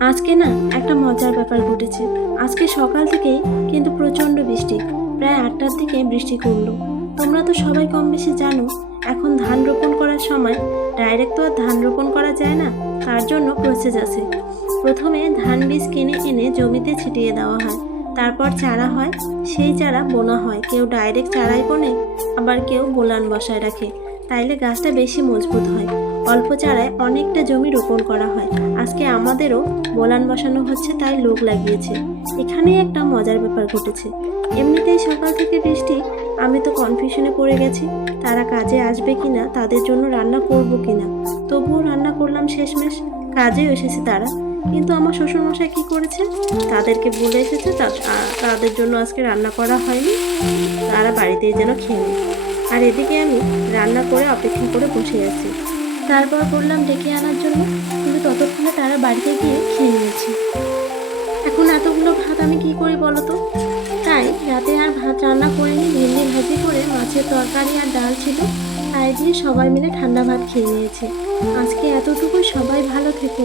আজকে না একটা মজার ব্যাপার ঘটেছে। আজকে সকাল থেকেই কিন্তু প্রচণ্ড বৃষ্টি, প্রায় 8টার দিকে বৃষ্টি করলো। তোমরা তো সবাই কম বেশি জানো, এখন ধান রোপণ করার সময় ডাইরেক্ট তো আর ধান রোপণ করা যায় না, তার জন্য প্রসেস আছে। প্রথমে ধান বীজ কিনে এনে জমিতে ছিটিয়ে দেওয়া হয়, তারপর চারা হয়, সেই চারা বোনা হয়। কেউ ডাইরেক্ট চারাই বোনে, আবার কেউ বোলান বসায় রাখে, তাইলে গাছটা বেশি মজবুত হয়। অল্প চারায় অনেকটা জমি রোপণ করা হয়। আজকে আমাদেরও বোলান বসানো হচ্ছে, তাই লোক লাগিয়েছে। এখানেই একটা মজার ব্যাপার ঘটেছে। এমনিতেই সকাল থেকে বৃষ্টি, আমি তো কনফিউশনে পড়ে গেছি, তারা কাজে আসবে কিনা, তাদের জন্য রান্না করব কিনা। তবুও রান্না করলাম শেষমেশ। কাজেও এসেছে তারা, কিন্তু আমার শ্বশুরমশাই কি করেছে, তাদেরকে বলে এসেছে তাদের জন্য আজকে রান্না করা হয়নি, তারা বাড়িতেই যেন খেয়ে নেয়। আর এদিকে আমি রান্না করে অপেক্ষা করে বসে আছি। তারপর বললাম ডেকে আনার জন্য, কিন্তু ততক্ষণে তারা বাড়িতে গিয়ে খেয়ে নিয়েছে। এখন এতগুলো ভাত আমি কি করি বলো তো? তাই রাতে আর ভাত রান্না করিনি, ভেন্ডি ভাজি করে মাছের তরকারি আর ডাল ছিল, তাই দিয়ে সবাই মিলে ঠান্ডা ভাত খেয়ে নিয়েছি। আজকে এতটুকুই, সবাই ভালো থেকো।